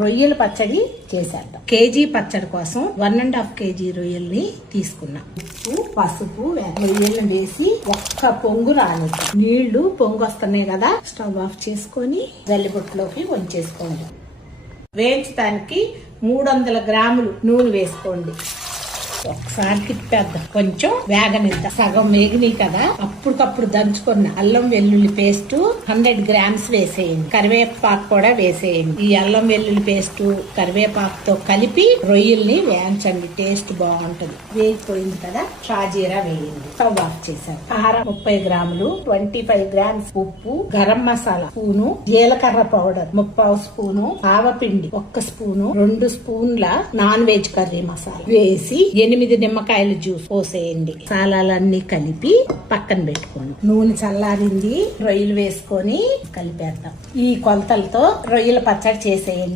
రొయ్యల పచ్చడి చేసేద్దాం. కేజీ పచ్చడి కోసం 1.5 kg రొయ్యల్ని తీసుకున్నా. ఉప్పు, పసుపు, రొయ్యలను వేసి ఒక్క పొంగు రాని నీళ్లు పొంగు వస్తున్నాయి కదా, స్టవ్ ఆఫ్ చేసుకొని జల్లిబొట్టులోకి వంచేసుకోండి. వేయించడానికి 300 గ్రాములు నూనె వేసుకోండి. ఒకసారి తిప్పేద్దాం, కొంచెం వేగనిద్దాం. సగం వేగినాయి కదా, అప్పటికప్పుడు దంచుకున్న అల్లం వెల్లుల్లి పేస్ట్ 100 గ్రామ్స్ వేసేయండి. కరివేపాకు కూడా వేసేయండి. ఈ అల్లం వెల్లుల్లి పేస్ట్ కరివేపాకుతో కలిపి రొయ్యల్ని వేయించండి, టేస్ట్ బాగుంటది. వేగిపోయింది కదా, షాజీరా వేయండి. స్టవ్ ఆఫ్ చేశారు. కారం 30 గ్రాములు, 25 గ్రామ్స్ ఉప్పు, గరం మసాలా స్పూను, జీలకర్ర పౌడర్ 3/4 స్పూను, ఆవపిండి 1 స్పూను, 2 స్పూన్ల నాన్ వెజ్ కర్రీ మసాలా వేసి 8 నిమ్మకాయల జ్యూస్ పోసేయండి. మసాలాలన్నీ కలిపి పక్కన పెట్టుకోండి. నూనె చల్లారింది, రొయ్యలు వేసుకొని కలిపేద్దాం. ఈ కొలతలతో రొయ్యల పచ్చడి చేసేయండి.